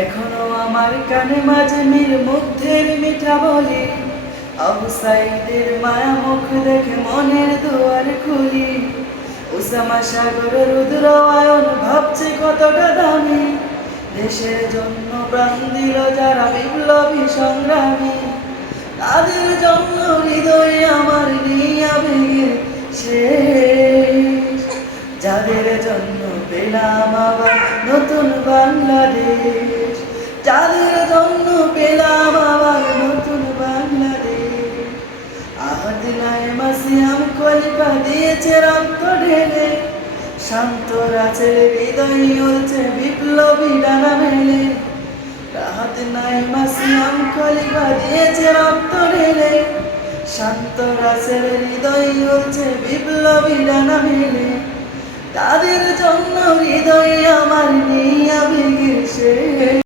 এখনো আমার কানে মাঝে মীর মুগ্ধের মিঠা বলি, আবু সাইদের মায়া মুখ দেখে মনের দুয়ার খুলি। উসামা সাগরের রুদ্র আয়ন ভাবছে কতটা দামি, দেশের জন্য প্রাণ দিল যারা বিপ্লবী সংগ্রামী। তাদের জন্য হৃদয়ে আমার নিয়া ভেঙে শেষ, যাদের জন্য পেলাম আবার নতুন বাংলাদেশ, যাদের জন্য পেলাম আবার নতুন বাংলাদেশ। আহদিনায় মাসিয়াম খলিফা দিয়েছে রক্ত ঢেলে, শান্ত রাছের হৃদয় উলছে বিপ্লবী ডানা মেলে। রাহাত নাই মাসিয়াম খলিফা দিয়েছে রক্ত ঢেলে, শান্ত রাছের হৃদয় উলছে বিপ্লবী ডানা মেলে। তাদের জন্য হৃদয় আমার নিয়া ভেঙে